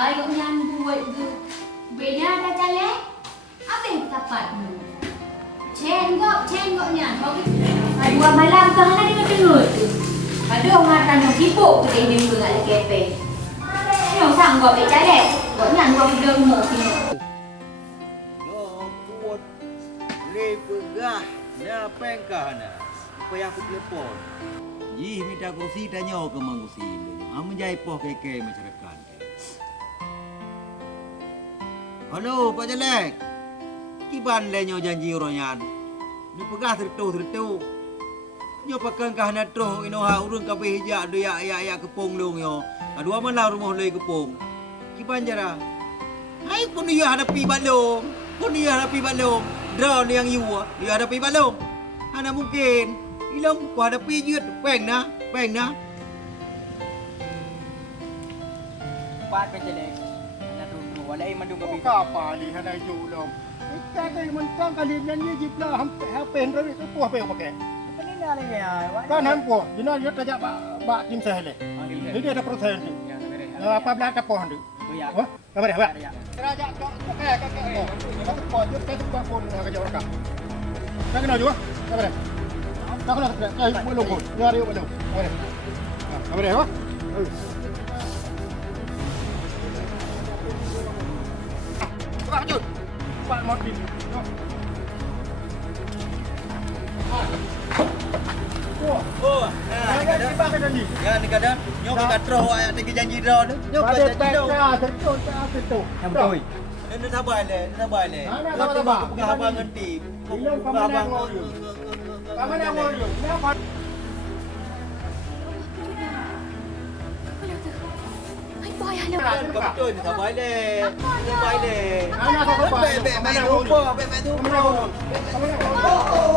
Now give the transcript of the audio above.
Ay, kau jangan buat tu. Benya ada calek. Apa yang dapat? Cengok ni. Ay, buat malam kau nak dengar tu. Aduh, mata nak sibuk ke dia dengan lagi kepe. Yang sanggup buat calek. Kau nak buat video rumah sini. Kuat lepegah na pengkah na supaya aku telepon. Ji minta kursi tanya ke mangkusi. Menjai poh keke masyarakat. Halo Pak Jelek. Kiban le nyo janji royan. Ni pegah tertu. Nyo pakang kah na troh ino ha urung ka behija do ya kepong long yo. Adua man la rumah le kepong. Kiban jara. Hai pun dia hadapi balong. Drone yang you dia hadapi balong. Ana mungkin ilang ku hadapi je peng na. Pat penjelek. Ana dulu walai mandung Kau kapi. apa ni hana julom? Ikan ni mentang kali nyanyi jipla hampir rawi tu puah apa pakai? Pelina ni ya. Kan hampuh. Dina dia tajak bak tim sahele. Ini dia ada persen tu. Apa belaka poh tu? Ya. Oh, apa dia? Kerajak kakek. Satu poh dia satu poh pun kerja orang. Tak kena juga. Apa dia? Tak kena. Belum pun. Dia ada belum. Apa dia? Pak Jun. Pak Motin. Oh, Ada apa tadi? ya ni kadang nyo ka troh ayat tinggi janji dah tu. Nyo ka janji dah. Terus terus. Yang betul. Ni sabar le. Mana Kau sabar? buka abang ngerti. Ilmu kamu nak ngori. Kamu nak ngori. Kenapa? Ay, bayar lah. Kau betul ni sabar le. Anak kau apa? Bek tu. Kamu nak ngori.